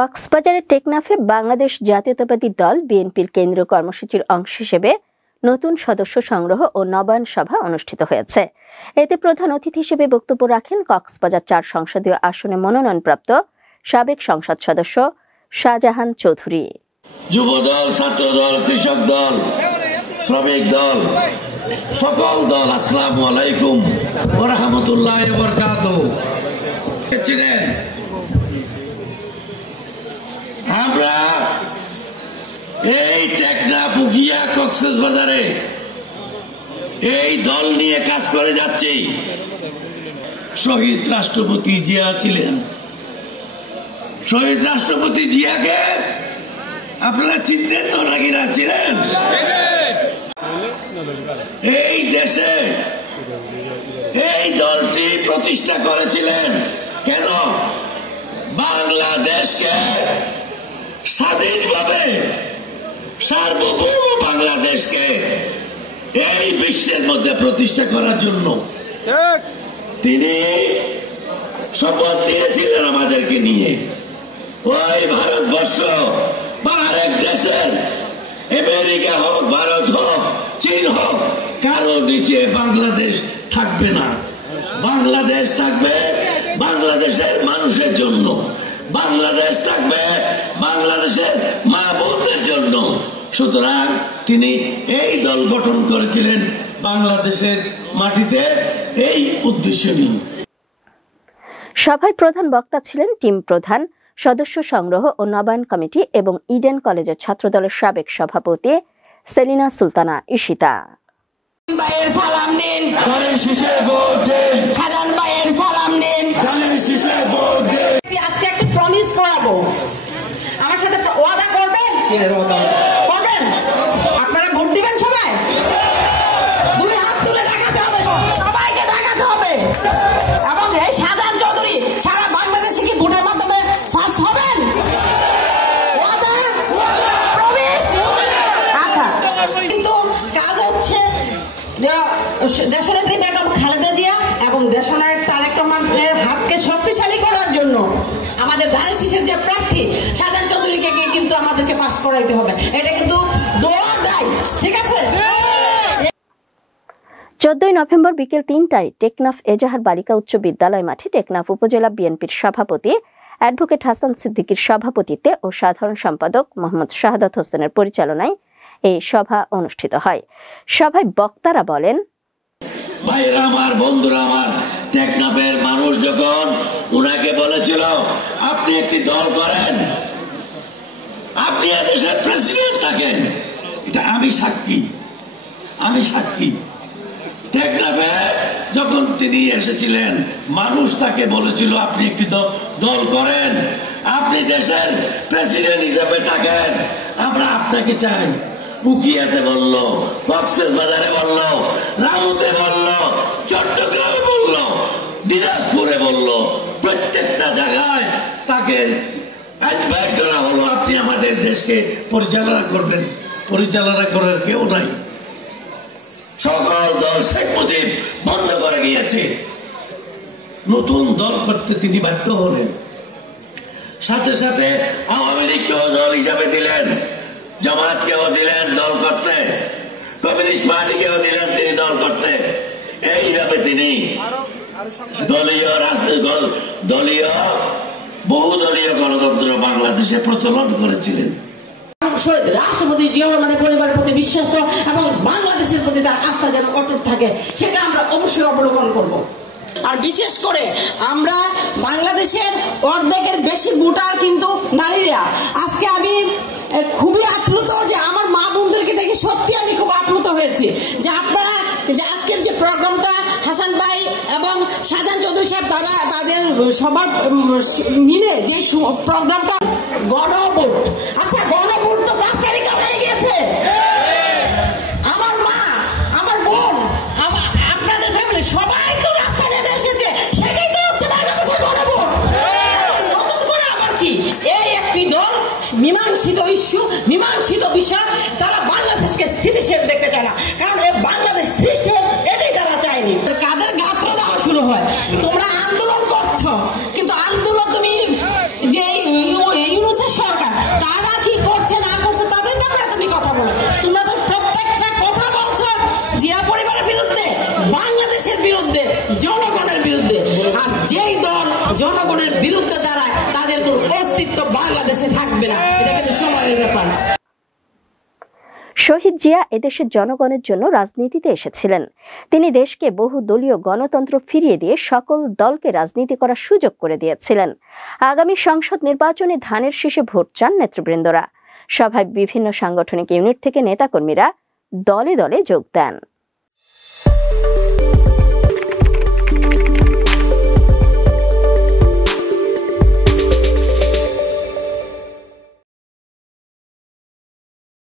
কক্সবাজারের টেকনাফে বাংলাদেশ জাতীয়তাবাদী দল বিএনপির কেন্দ্রীয় কর্মসূচির অংশ হিসেবে নতুন সদস্য সংগ্রহ ও নবায়ন সভা অনুষ্ঠিত হয়েছে। এতে প্রধান অতিথি হিসেবে বক্তব্য রাখেন কক্সবাজার ৪ সংসদীয় আসনে মনোনয়নপ্রাপ্ত সাবেক সংসদ সদস্য শাহজাহান চৌধুরী। যুবদল, ছাত্রদল, কৃষক দল, শ্রমিক দল, সকল দল, আসসালামু আলাইকুম ওয়া রাহমাতুল্লাহি ওয়া বারাকাতুহু। আমরা এই টেকনাফ উখিয়া কক্সবাজারে এই দল নিয়ে কাজ করে যাচ্ছি। শহীদ রাষ্ট্রপতি জিয়া ছিলেন। শহীদ রাষ্ট্রপতি জিয়াকে আপনারা চিনতেন তো নাকি না ছিলেন? এই দেশে এই দলটি প্রতিষ্ঠা করেছিলেন কেন? বাংলাদেশকে স্বাধীনভাবে সার্বভৌম বাংলাদেশকে এই বিশ্বের মধ্যে প্রতিষ্ঠা করার জন্য তিনি শপথ দিয়েছিলেন আমাদেরকে নিয়ে। ওই ভারতবর্ষ বা আরেক দেশের আমেরিকা হোক, ভারত হোক, চীন হোক, কারো নিচে বাংলাদেশ থাকবে না। বাংলাদেশ থাকবে বাংলাদেশের মানুষের জন্য, বাংলাদেশ থাকবে বাংলাদেশের মা বোনদের জন্য। সুতরাং তিনি এই দল গঠন করেছিলেন বাংলাদেশের মাটিতে এই উদ্দেশ্য নিয়ে। সভায় প্রধান বক্তা ছিলেন টিম প্রধান, সদস্য সংগ্রহ ও নবায়ন কমিটি এবং ইডেন কলেজের ছাত্রদলের সাবেক সভাপতি সেলিনা সুলতানা ঈশিতা। আজকে একটা প্রমিস করাবো, আমার সাথে ওয়াদা করবেন? করবেন? আপনারা ভোট দিবেন সবাই? 2 হাত তুলে দেখাতে হবে, সবাইকে দেখাতে হবে। এবং এই শাহজাহান চৌধুরী সারা বাংলাদেশে কি ভোটের মাধ্যমে ফার্স্ট হবেন? ওয়াদা? প্রমিস? আচ্ছা, কিন্তু কাজ হচ্ছে যে দেশনেত্রী বেগম খালেদা জিয়া এবং দেশনায়ক তারেক রহমানের হাতকে শক্তিশালী করার জন্য আমাদের ধানের শীষের যে প্রার্থী শাহজাহান চৌধুরীকে কিন্তু আমাদেরকে পাস করাইতে হবে। এটা কিন্তু দোয়া দেয়, ঠিক আছে? 14 নভেম্বর বিকেল 3টায় টেকনাফ এজাহার বালিকা উচ্চ বিদ্যালয় মাঠে টেকনাফ উপজেলা বিএনপির সভাপতি অ্যাডভোকেট হাসান সিদ্দিকীর সভাপতিত্বে ও সাধারণ সম্পাদক মোহাম্মদ শাহাদাত হোসেনের পরিচালনায় এই সভা অনুষ্ঠিত হয়। সভায় বক্তারা বলেন, ভাইরা আমার, বন্ধুরা আমার, টেকনাফের মানুষ যখন উনাকে বলেছিল আপনি একটি দল করেন, আপনি দেশের প্রেসিডেন্ট থাকেন, এটা আমি সাক্ষী। টেকনাফে যখন তিনি এসেছিলেন মানুষ তাকে বলেছিল আপনি একটি দল করেন, আপনি দেশের প্রেসিডেন্ট হিসেবে থাকেন, আমরা আপনাকে চাই। উখিয়াতে বললো, কক্সবাজারে বললো, রামুতে বললো, চট্টগ্রামে বললো, দিনাজপুরে বললো, প্রত্যেকটা জায়গায় তাকে ইনভাইট করা হলো, আপনি আমাদের দেশকে পরিচালনা করবেন। পরিচালনা করার কেউ নাই। সকল দল শেখ মুজিব বন্ধ করে গিয়েছে। নতুন দল করতে তিনি বাধ্য হলেন। সাথে সাথে আওয়ামী লীগকেও দল হিসাবে দিলেন, জামাতকেও দিলেন দল করতে, কমিউনিস্ট পার্টিকেও দিলেন তিনি দল করতে। এইভাবে তিনি বহুদলীয় গণতন্ত্র বাংলাদেশে প্রচলন করেছিলেন। রাষ্ট্রপতি জিয়া রহমানের পরিবারের প্রতি বিশ্বাস এবং বাংলাদেশের প্রতি তার আস্থা যেন অটুট থাকে, সেটা আমরা অবশ্যই অবলোকন করব। আর বিশেষ করে আমরা বাংলাদেশের অর্ধেকের বেশি ভোটার কিন্তু নারীরা। আজকে আমি খুবই আপ্লুত যে আমার মা বোনদেরকে দেখে সত্যি আমি খুব আপ্লুত হয়েছি যে আপনারা যে আজকের যে প্রোগ্রামটা হাসান ভাই এবং শাহজাহান চৌধুরী সাহেব তাদের সবার মিলে যে প্রোগ্রামটা গণভোট। আচ্ছা, গণভোট তো 5 তারিখে হয়ে গিয়েছে। আমার মা, আমার বোন, আপনাদের ফ্যামিলি সবাই তো রাস্তায় নেমে এসেছে, সেটাই তো হচ্ছে বাংলাদেশের গণভোট। নতুন করে আবার কি এই একটি দল মীমাংসিত ইস্যু, মীমাংসিত বিষয়, তারা বাংলাদেশকে স্থিতিশীল দেখতে চায় না, কারণ এই বাংলাদেশ সৃষ্টি হোক এটাই তারা চায়নি। কাদের গাত্র দেওয়া শুরু হয়, তোমরা আন্দোলন করছো কিন্তু আন্দোলন তুমি যে শহীদ জিয়া এদেশের জনগণের জন্য রাজনীতিতে এসেছিলেন। তিনি দেশকে বহুদলীয় গণতন্ত্র ফিরিয়ে দিয়ে সকল দলকে রাজনীতি করার সুযোগ করে দিয়েছিলেন। আগামী সংসদ নির্বাচনে ধানের শীষে ভোট চান নেতৃবৃন্দরা। সভায় বিভিন্ন সাংগঠনিক ইউনিট থেকে নেতাকর্মীরা দলে দলে যোগ দেন।